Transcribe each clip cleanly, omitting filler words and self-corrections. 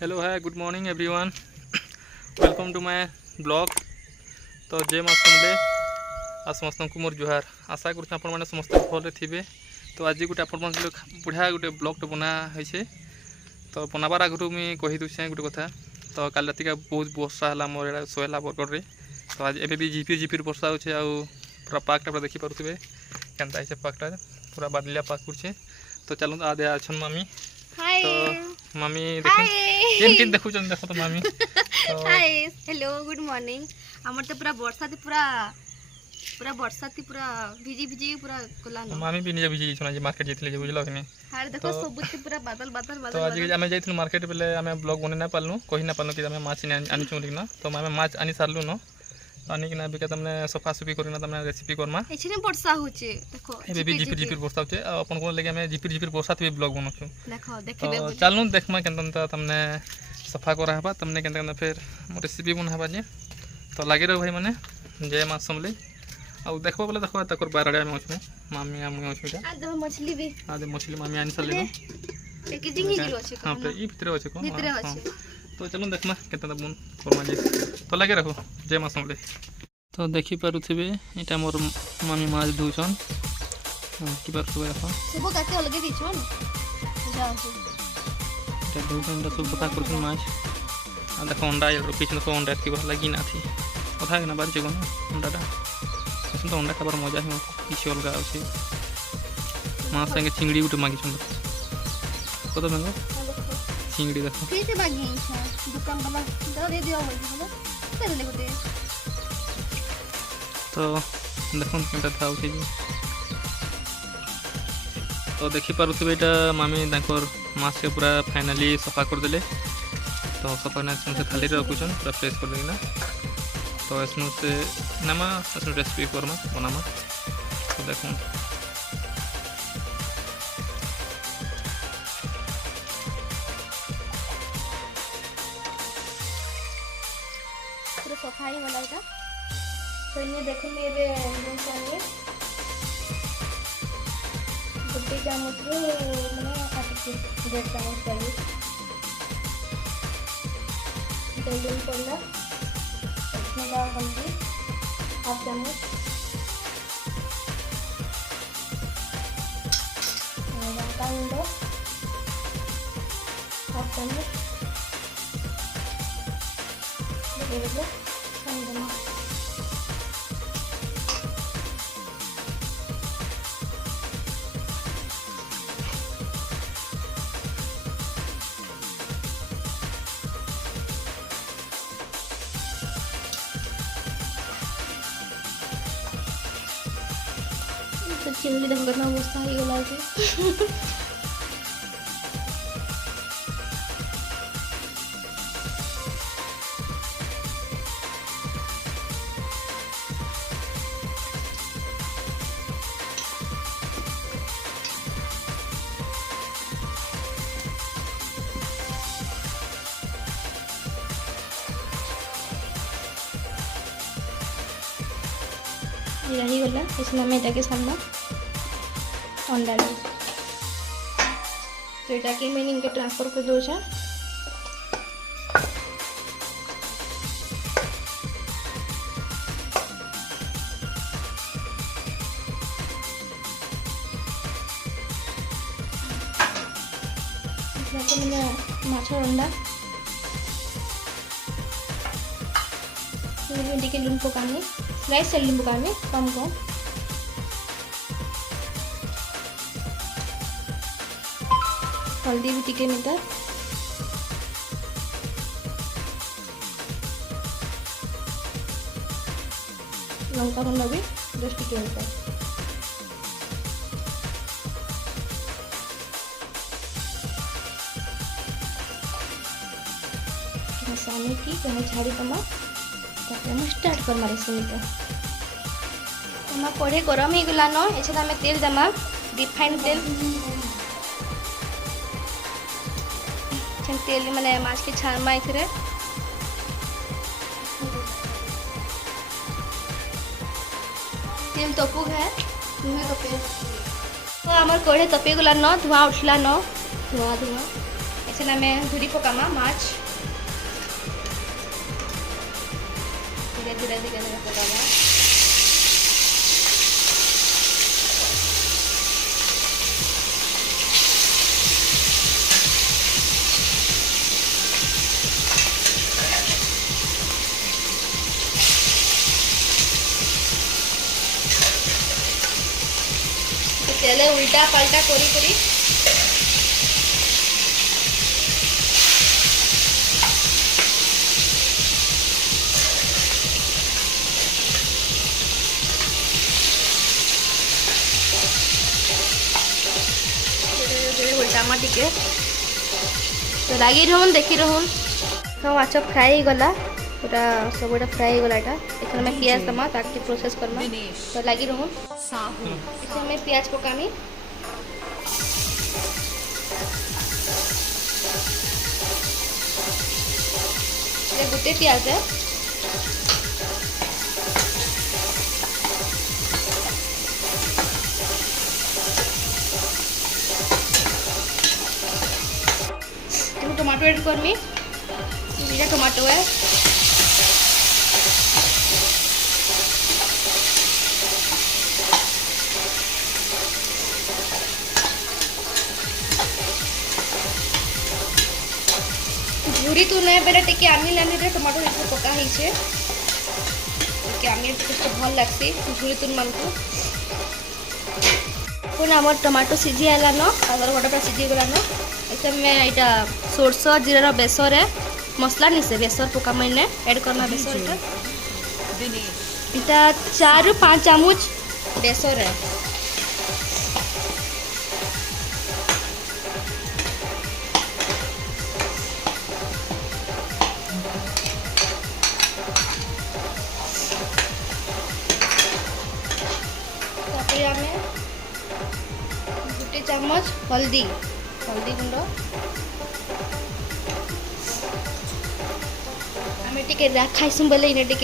Hello है good morning everyone welcome to my blog. तो जय माँ समले आ समस्त को मोर जुहार। आशा कर समस्त भले थे। तो आज गोटे आप बढ़िया गोटे ब्लॉग बना है। तो बनाबार आगु मुझे कही दूसरे गोटे कथा। तो काल रात बहुत वर्षा है मोर एड़ा सोहला बरगढ़। तो आज एवं भी झिपिर झिपिर वर्षा हो पूरा पार्कटा पूरा देखिपे केनता है पार्कटा पूरा बादलिया पार्क कर। तो चलो आदे अच्छा मामी। तो मामी देख देखो देखो तो मामी हाय हेलो गुड मॉर्निंग। हमर तो पूरा वर्षा थी पूरा पूरा वर्षा थी पूरा भिजी भिजी पूरा कोला न मामी भी निजे भिजी छना जे मार्केट जेतले जे बुझलो कि नहीं। हार देखो सब थी पूरा बादल बादल बादल। तो आज आमे जाइथु मार्केट बेले आमे ब्लॉग बने ना पालनु कहि ना पालनु कि आमे माछ आनी छु ना। तो आमे माछ आनी सारलु न आनी कि ना बिका तमने सफा सुफी करना तमने रेसिपी करमा। एछने वर्षा होचे देखो ए भी झिपिर झिपिर वर्षा होचे अपन को लगे आमे झिपिर झिपिर वर्षा थी ब्लॉग बनछु। देखो देखबे तो चलनु देखमा केनता तमने सफा करा हबा तमने केनता फिर रेसिपी बनाबा जे। तो लागे रहो भाई माने जय माँ समले आउ देखबो बोले देखो तकर बारडा में अछि मामी आमी अछि आ दे मछली भी आ दे मछली मामी आनी साले पैकेजिंग ही गिरो छे। हां पे ई भीतर अछि कोन भीतर अछि। तो चलो देखमा केतना बन फरमा जे। तो लागे रहो जय माँ समले। तो देखि पारुथिबे एटा मोर मामी माछ धुछन की बार सब देखो सब काटे अलगे दिछन जाओ एटा धुछन तो पता करछन माछ आ देखो अंडा ये पिछ देखो अंडा की लगी ना थी कथा ना बारी जगह अंडाटा तो अंडा खाबार मजा ही किसी अलग अच्छे। माँ संगे चिंगड़ी गोटे मागी कत महंगा चिंगड़ी देखो कैसे बागी छ दुकान वाला दे दियो बोल बोले ले गोटे। तो देखो केनता था उठी। तो देखि पारुथिबे एटा मामी तांकर माछ के पूरा फाइनली सफा कर देले। तो सफा ना से थाली रखुछन पूरा फ्रेश कर देना। तो इसमें से नमा इसमें रेसिपी करमा बनामा। तो देखो पूरा सफाई वाला এটা। तो ये देखो मेरे चाहिए गोटे चामच रो माने काटी 1.5 चामच चाहिए तेल पड़ना इसमें का हल्दी 1/2 चामच लंका गुंड 1/2 चामच देखो संगमा चिंगड़ी देखो कितना गुस्सा ही गला के रही गला। इसमें मैं एटा के सामना अंडा ले तो एटा के मैं इनके ट्रांसफर कर दो छा। इसमें तो मैंने माछ अंडा ये टिके लून पकाने राइस से लींबू कामे कम कम हल्दी भी टिके मीटर लंका गुंड भी 10 टिके मीटर मसाले की झाड़ी कमा स्टार्ट कर मारे रेसिपी। तो कढ़े गरम हो गला न एछे आमे तेल दमा रिफाइंड तेल तेल माने माछ के छानमा इथरे तेल तपुक है धुआं तपे तो आमर कढ़े तपे गला न धुआं उठला न धुआं धुआं ऐसे ना मैं धुरी पकामा माछ धीरे धीरे धीरे धीरे पकामा। तेले उल्टा पाल्टा करी करी उल्टा मा टिके तो लगी रहून देखी रहून। तो माछ फ्राए गला पूरा सब फ्राए गला एटा एखन मैं पियाज दमा ताकि प्रोसेस करमा तो लगी रहून। इसमें मैं पियाज पकामी ये गुटे पियाज है टमाटो ऐड करमी ये टमाटो है झुरी तो नहीं बेले टिके आमिल आमिल टमाटो ये पका ही छे टिके आमिल टेस्ट भल लागसी झुरी तुन मान को पुन हमर टमाटो सिझी आला न अगर गोटा सिझी गला न ऐसे में एटा सोरस जीरा बेसर है मसला नहीं से बेसर पका मैंने ऐड करना बेसर इटा 4 5 चामच बेसर है गोटे चामच हल्दी हल्दी गुंड आम टे खाइसु बोले इने टे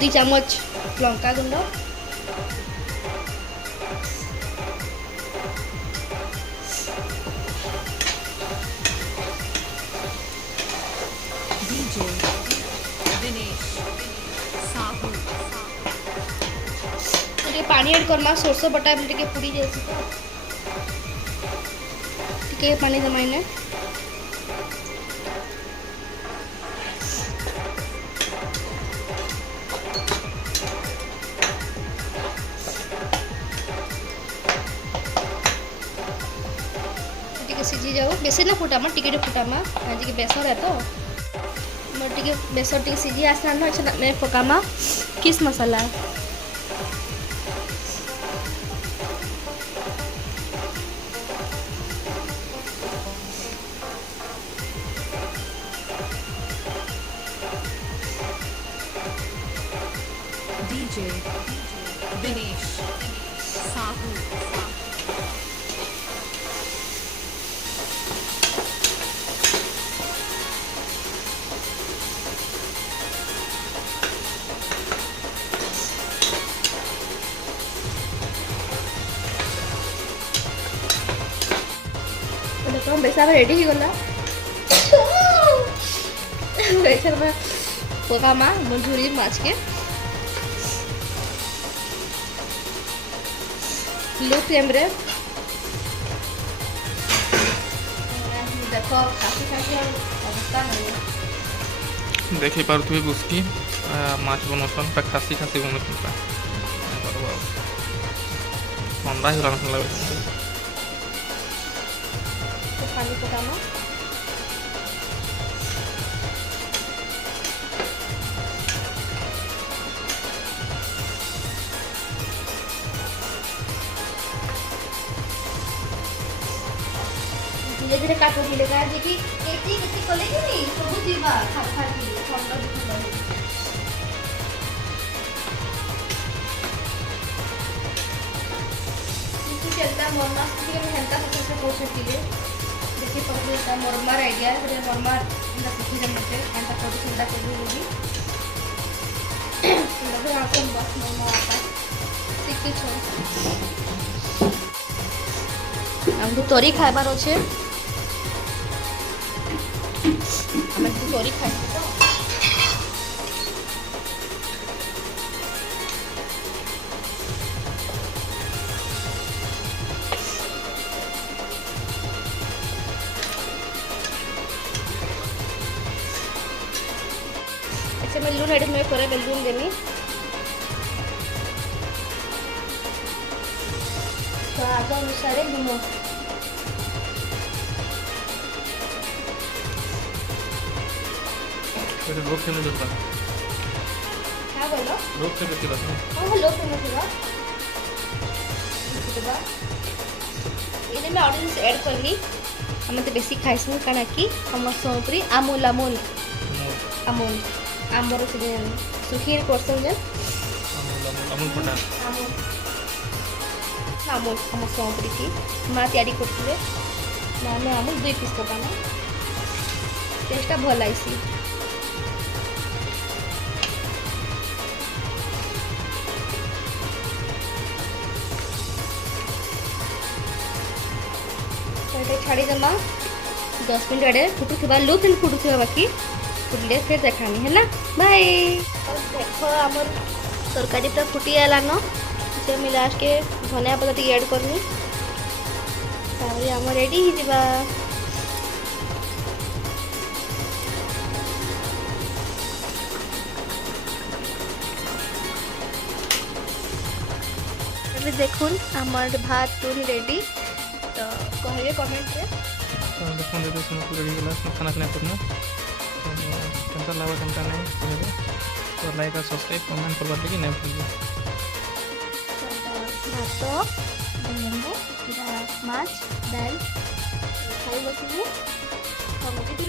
2 चामच लंका गुंड पानी ऐड करना सोरस बटा टे पुड़ी जाए टे पानी दमा इने सिझी जाऊ बेसी ना फुटामा टिके फुटामा आज के बेसर है तो मोर टिके बेसर टिके सिझी आसला न अच्छा मैं पकामा किस मसाला दिनेश साहू देखो बेसार रेडी ही गला बेसार में पकामा मंझुरी माछ के लो फ्लेम रे देखो काफी काफी अवस्था नहीं देखी पार्थ्वे बुसकी माछ बनसन पूरा खासी खासी बनसन पूरा ठंडा ही लगे तो पानी पकामा धीरे धीरे काटो धीरे का जे कि एती केती कोले कि नहीं सब जीवा खा खा की ठंडा दिखला इसी चलता मोरमा की मैं हंता से कोशिश की देखिए पहले का मोरमा आइडिया है फिर मोरमा इंदा सीखी जब मुझे हंता को ठंडा कर दूंगी लगे आपको बस मोरमा आता सीखी छो हमको तोरी खाइबार अच्छे ଆମେ କରି ଖାଇଛୁ ତ अच्छा मैं लून एड में करे लून देनी स्वाद अनुसार लून ଏଠି ଲୋକ କେମିତି ଦେଖିବା क्या बोलो ଲୋକ କେମିତି ଦେଖିବା हाँ लो फेमस होगा ये मैं ऑडियंस ऐड कर ली हमें तो बेसी खाइसु काना कि हमर सोपरी अमूल अमूल अमूल आंबर से सुखीर करसन जे अमूल पटा अमूल अमूल हमर सोपरी की मां तैयारी करथिले माने अमूल 2 पीस पकाना टेस्टा भल आइसी छाड़ी देमा 10 मिनट आड़े फुटुवा लो फिर फुटुवा बाकी फुटले फिर देखानी है ना बाय देखो आमर तरकारी पूरा फुटी आला न से मैं लास्ट के धनिया पत्ता टी ऐड करनी तारे आम रेडी ही दिबा अभी देखुन आमर भात पूरी रेडी तो कहिए कमेंट रे देखो देखो समस्त रेडी गला खाना खाना करना तो केमता लावा केमता नहीं कहबे तो लाइक और सब्सक्राइब कमेंट करवा देगी नहीं भूलिए भात ଲେମ୍ବୁ ଏଇଟା ମାଛ ଡାଲ ଖାଇ ବସିବୁ ସମସ୍ତେ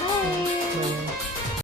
ବାଏ।